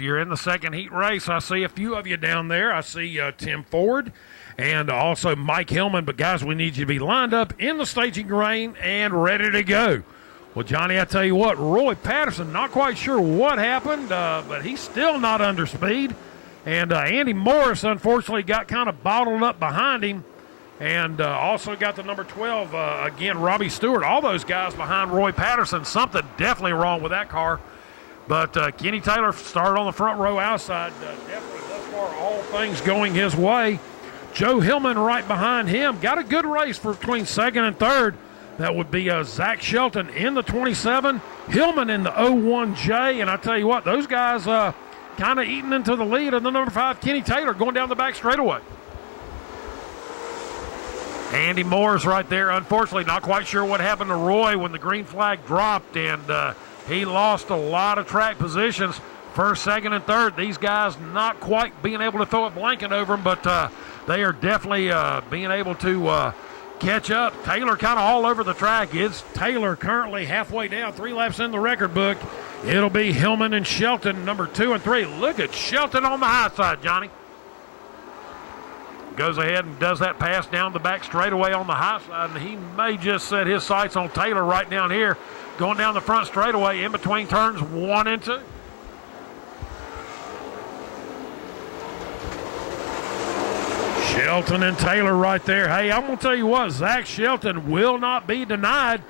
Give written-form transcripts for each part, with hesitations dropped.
if you're in the second heat race, I see a few of you down there. I see Tim Ford and also Mike Hillman. But, guys, we need you to be lined up in the staging ring and ready to go. Well, Johnny, I tell you what, Roy Patterson, not quite sure what happened, but he's still not under speed. And Andy Morris, unfortunately, got kind of bottled up behind him. And also got the number 12, again, Robbie Stewart. All those guys behind Roy Patterson. Something definitely wrong with that car. But Kenny Taylor started on the front row outside. Definitely thus far all things going his way. Joe Hillman right behind him. Got a good race for between second and third. That would be Zach Shelton in the 27, Hillman in the 01J. And I tell you what, those guys kind of eating into the lead of the number 5, Kenny Taylor, going down the back straightaway. Andy Moore's right there. Unfortunately, not quite sure what happened to Roy when the green flag dropped, and he lost a lot of track positions. First, second, and third. These guys not quite being able to throw a blanket over them, but they are definitely being able to catch up. Taylor kind of all over the track. It's Taylor currently halfway down, 3 laps in the record book. It'll be Hillman and Shelton, number 2 and 3. Look at Shelton on the high side, Johnny. Goes ahead and does that pass down the back straightaway on the high side, and he may just set his sights on Taylor right down here, going down the front straightaway in between turns 1 and 2. Shelton and Taylor right there. Hey, I'm going to tell you what, Zach Shelton will not be denied.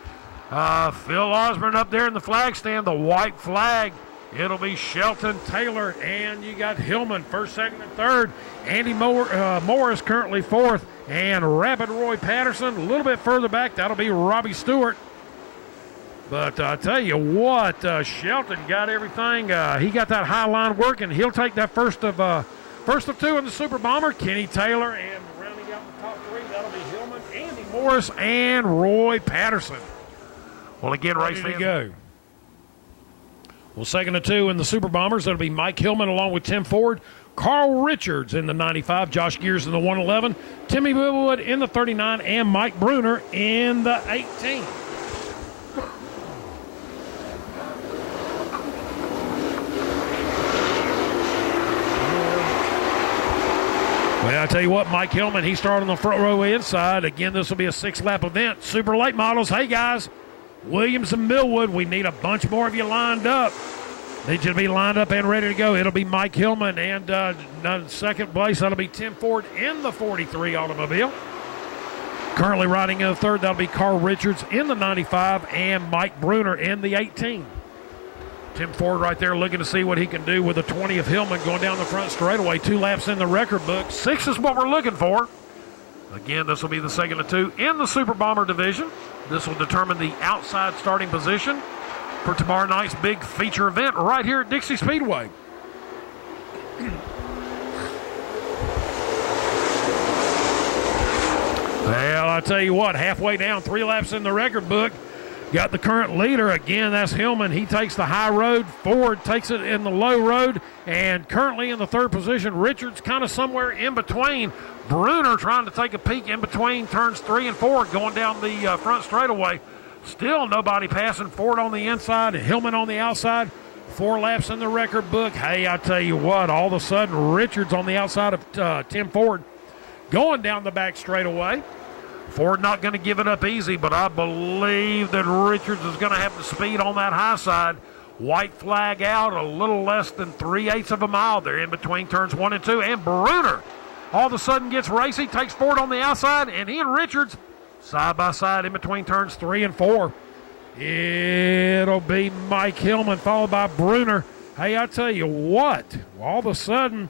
Phil Osborne up there in the flag stand, the white flag. It'll be Shelton, Taylor, and you got Hillman first, second, and third. Andy Morris currently fourth, and Rapid Roy Patterson a little bit further back. That'll be Robbie Stewart. But I tell you what, Shelton got everything. He got that high line working. He'll take that first of 2 in the Super Bomber. Kenny Taylor, and rounding out the top 3, that'll be Hillman, Andy Morris, and Roy Patterson. Well, again, race to go. Well, second and 2 in the Super Bombers, that'll be Mike Hillman along with Tim Ford, Carl Richards in the 95, Josh Gears in the 111, Timmy Millwood in the 39, and Mike Bruner in the 18. Well, I tell you what, Mike Hillman, he started on the front row inside. Again, this will be a 6-lap event. Super late models. Hey, guys. Williams and Millwood, we need a bunch more of you lined up. Need you to be lined up and ready to go. It'll be Mike Hillman, and second place, that'll be Tim Ford in the 43 automobile. Currently riding in the third, that'll be Carl Richards in the 95, and Mike Bruner in the 18. Tim Ford right there looking to see what he can do with the 20 of Hillman going down the front straightaway. 2 laps in the record book. 6 is what we're looking for. Again, this will be the second of 2 in the Super Bomber division. This will determine the outside starting position for tomorrow night's big feature event right here at Dixie Speedway. Well, I tell you what, halfway down, 3 laps in the record book. Got the current leader. Again, that's Hillman. He takes the high road. Ford takes it in the low road. And currently in the third position, Richards kind of somewhere in between. Bruner trying to take a peek in between turns 3 and 4 going down the front straightaway. Still nobody passing. Ford on the inside and Hillman on the outside. 4 laps in the record book. Hey, I tell you what, all of a sudden Richards on the outside of Tim Ford going down the back straightaway. Ford not going to give it up easy, but I believe that Richards is going to have the speed on that high side. White flag out, a little less than 3/8 of a mile. They're in between turns 1 and 2, and Bruner all of a sudden gets racy, takes Ford on the outside, and he and Richards side by side in between turns 3 and 4. It'll be Mike Hillman followed by Bruner. Hey, I tell you what, all of a sudden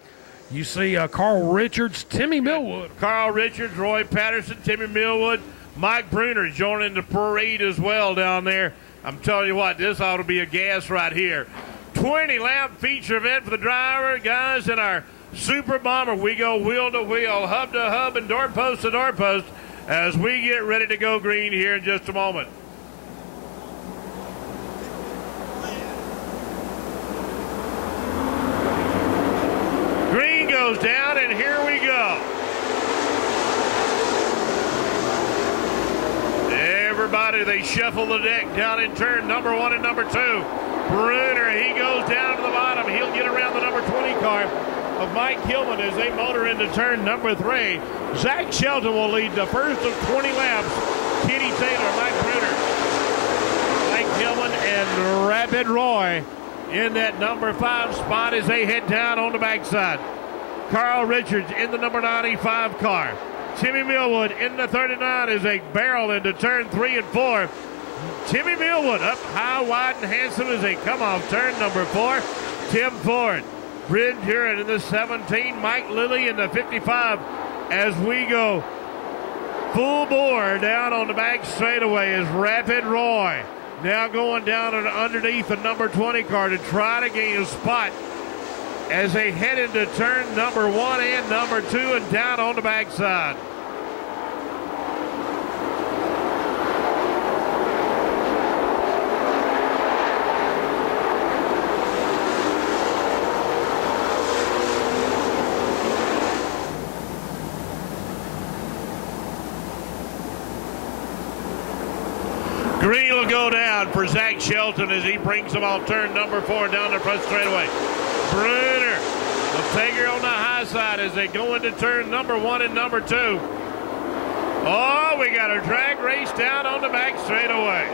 you see Carl Richards, Timmy Millwood. Carl Richards, Roy Patterson, Timmy Millwood, Mike Bruner joining the parade as well down there. I'm telling you what, this ought to be a gas right here. 20-lap feature event for the driver, guys, in our Super Bomber. We go wheel to wheel, hub to hub, and doorpost to doorpost as we get ready to go green here in just a moment. Green goes down, and here we go. Everybody, they shuffle the deck down in turn number 1 and number 2. Bruner, he goes down to the bottom. He'll get around the number 20 car of Mike Hillman as they motor into turn number 3. Zach Shelton will lead the first of 20 laps. Kenny Taylor, Mike Bruner, Mike Hillman, and Rapid Roy in that number 5 spot as they head down on the backside. Carl Richards in the number 95 car. Timmy Millwood in the 39 as they barrel into turn 3 and 4. Timmy Millwood up high, wide, and handsome as they come off turn number 4. Tim Ford, Bryn Jurett in the 17, Mike Lilly in the 55 as we go full bore down on the back straightaway is Rapid Roy. Now going down and underneath the number 20 car to try to gain a spot as they head into turn number 1 and number 2 and down on the backside. Green will go down for Zach Shelton as he brings them off turn number 4 down the front straightaway. Bruner will take her on the high side as they go into turn number 1 and number 2. Oh, we got a drag race down on the back straightaway.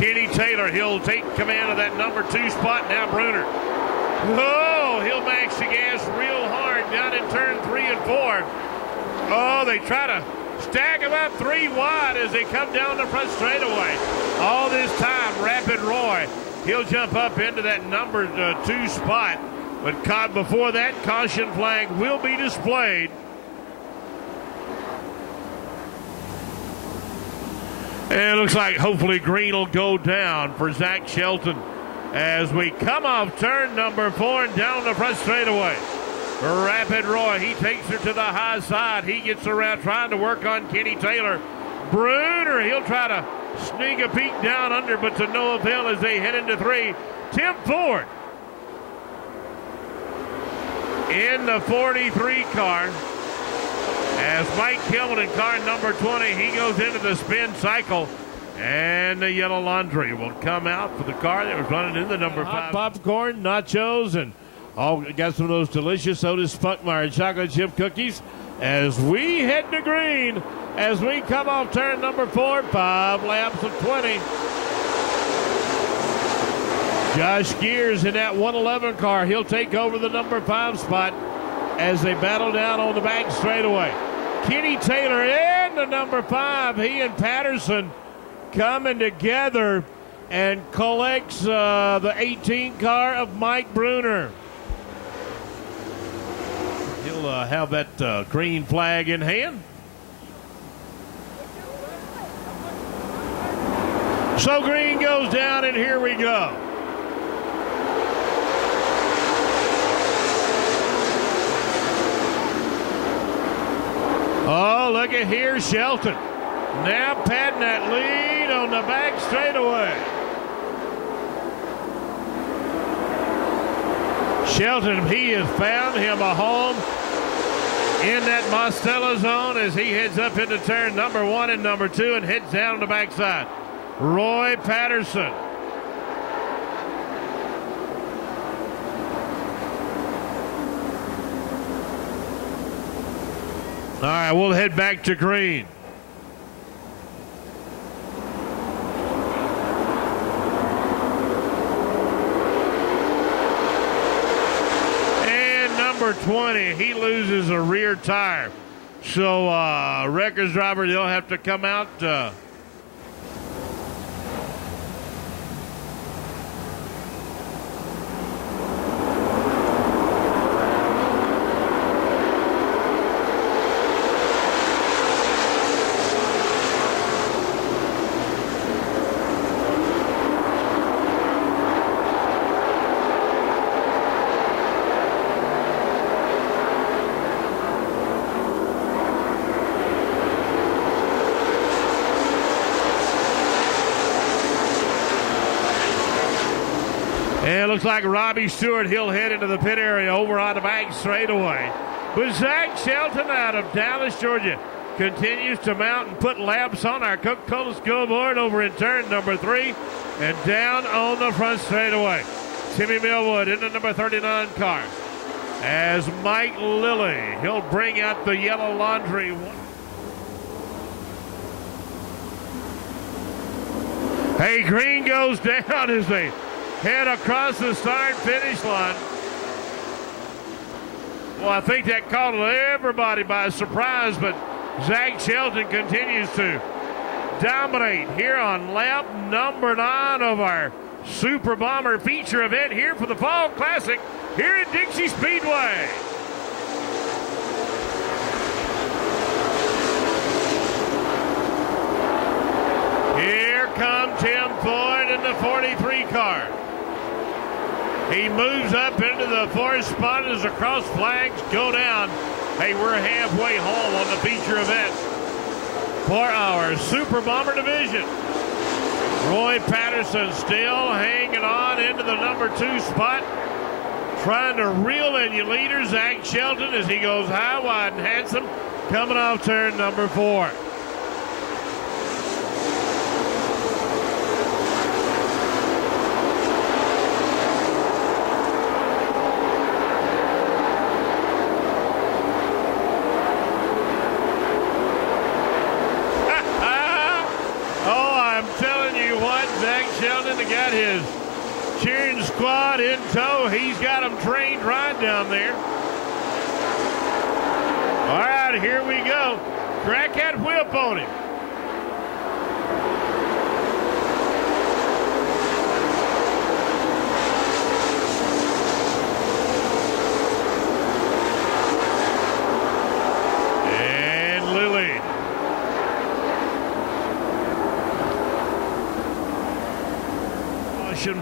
Kenny Taylor, he'll take command of that number 2 spot. Now Bruner. Oh, he'll max the gas real hard down in turn 3 and 4. Oh, they try to stack him up 3 wide as they come down the front straightaway. All this time, Rapid Roy, he'll jump up into that number 2 spot. But caught before that, caution flag will be displayed. And it looks like hopefully green will go down for Zach Shelton as we come off turn number 4 and down the front straightaway. Rapid Roy, he takes her to the high side. He gets around trying to work on Kenny Taylor. Bruner, he'll try to sneak a peek down under, but to no avail as they head into 3. Tim Ford in the 43 car. As Mike Hillman in car number 20, he goes into the spin cycle. And the yellow laundry will come out for the car that was running in the number 5. Popcorn, nachos, and got some of those delicious Otis Spunkmeyer chocolate chip cookies as we head to green as we come off turn number 4, 5 laps of 20. Josh Gears in that 111 car. He'll take over the number 5 spot as they battle down on the back straightaway. Kenny Taylor in the number 5. He and Patterson coming together and collects the 18 car of Mike Bruner. He'll have that green flag in hand. So green goes down, and here we go. Oh, look at here, Shelton. Now patting that lead on the back straightaway. Shelton, he has found him a home in that Mostella zone as he heads up into turn number 1 and number 2 and heads down on the backside. Roy Patterson. All right, we'll head back to green. And number 20, he loses a rear tire. So Wreckers driver, they'll have to come out. And it looks like Robbie Stewart, he'll head into the pit area over on the back straightaway. But Zach Shelton out of Dallas, Georgia, continues to mount and put laps on our Coca-Cola scoreboard over in turn number 3 and down on the front straightaway. Timmy Millwood in the number 39 car. As Mike Lilly, he'll bring out the yellow laundry. Hey, green goes down as they head across the start-finish line. Well, I think that caught everybody by surprise, but Zach Shelton continues to dominate here on lap number 9 of our Super Bomber feature event here for the Fall Classic here at Dixie Speedway. Here comes Tim Ford in the 43 car. He moves up into the 4th spot as the cross flags go down. Hey, we're halfway home on the feature event for our Super Bomber division. Roy Patterson still hanging on into the number 2 spot, trying to reel in your leader, Zach Shelton, as he goes high, wide, and handsome, coming off turn number 4. Got his cheering squad in tow. He's got them trained right down there. All right, here we go. Crack that whip on him.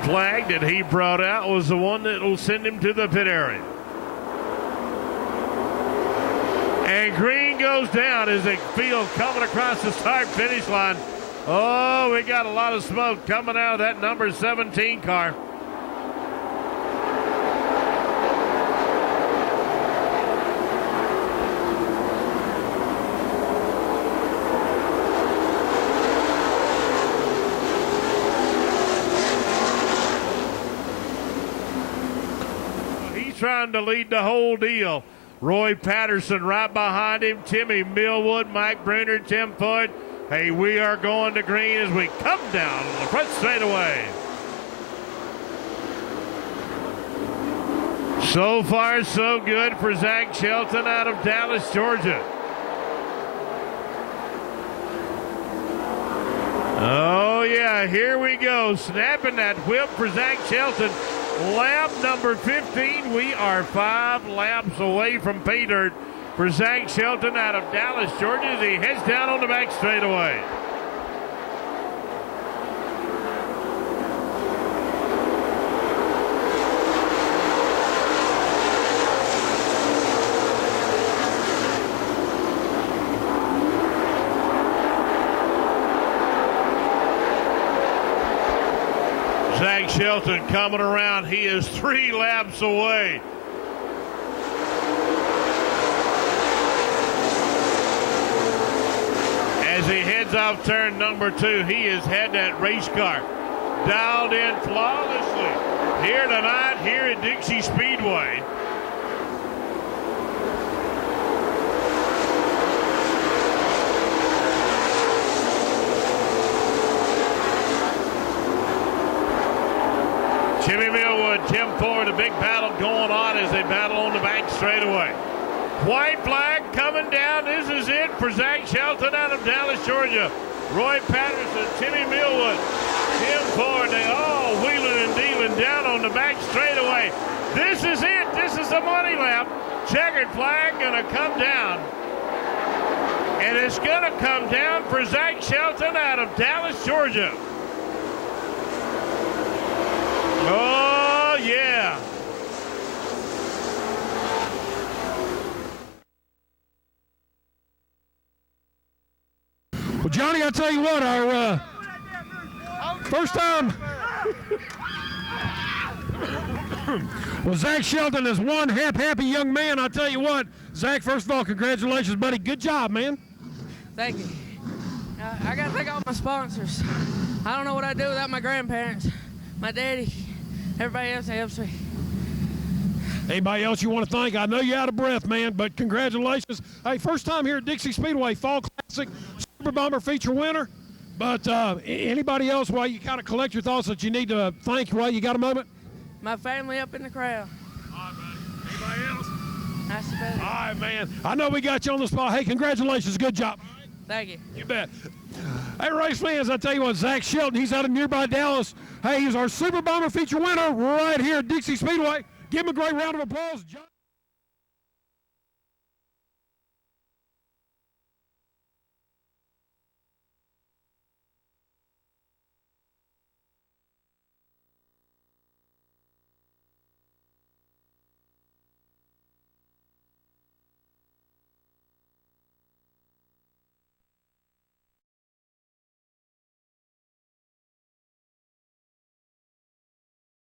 Flag that he brought out was the one that will send him to the pit area. And green goes down as the field coming across the start-finish line. Oh, we got a lot of smoke coming out of that number 17 car. Trying to lead the whole deal. Roy Patterson right behind him. Timmy Millwood, Mike Bruner, Tim Ford. Hey, we are going to green as we come down on the front straightaway. So far, so good for Zach Shelton out of Dallas, Georgia. Oh, yeah, here we go. Snapping that whip for Zach Shelton. Lap number 15. We are 5 laps away from pay dirt for Zach Shelton out of Dallas, Georgia, as he heads down on the back straightaway. Zach Shelton coming around. He is 3 laps away. As he heads off turn number 2, he has had that race car dialed in flawlessly here tonight here at Dixie Speedway. Timmy Millwood, Tim Ford, a big battle going on as they battle on the back straightaway. White flag coming down. This is it for Zach Shelton out of Dallas, Georgia. Roy Patterson, Timmy Millwood, Tim Ford, they all wheeling and dealing down on the back straightaway. This is it. This is the money lap. Checkered flag going to come down. And it's going to come down for Zach Shelton out of Dallas, Georgia. Oh, yeah. Well, Johnny, I tell you what, our first time Well, Zach Shelton is one happy young man. I'll tell you what, Zach, first of all, congratulations, buddy. Good job, man. Thank you. I got to thank all my sponsors. I don't know what I'd do without my grandparents, my daddy, everybody else that helps me. Anybody else you want to thank? I know you're out of breath, man, but congratulations. Hey, first time here at Dixie Speedway, Fall Classic, Super Bomber feature winner. But anybody else while you kind of collect your thoughts that you need to thank while you got a moment? My family up in the crowd. All right, buddy. Anybody else? Nice to meet you. All right, man. I know we got you on the spot. Hey, congratulations. Good job. Thank you. You bet. Hey, race fans, I tell you what, Zach Shelton, he's out of nearby Dallas. Hey, he's our Super Bomber feature winner right here at Dixie Speedway. Give him a great round of applause. John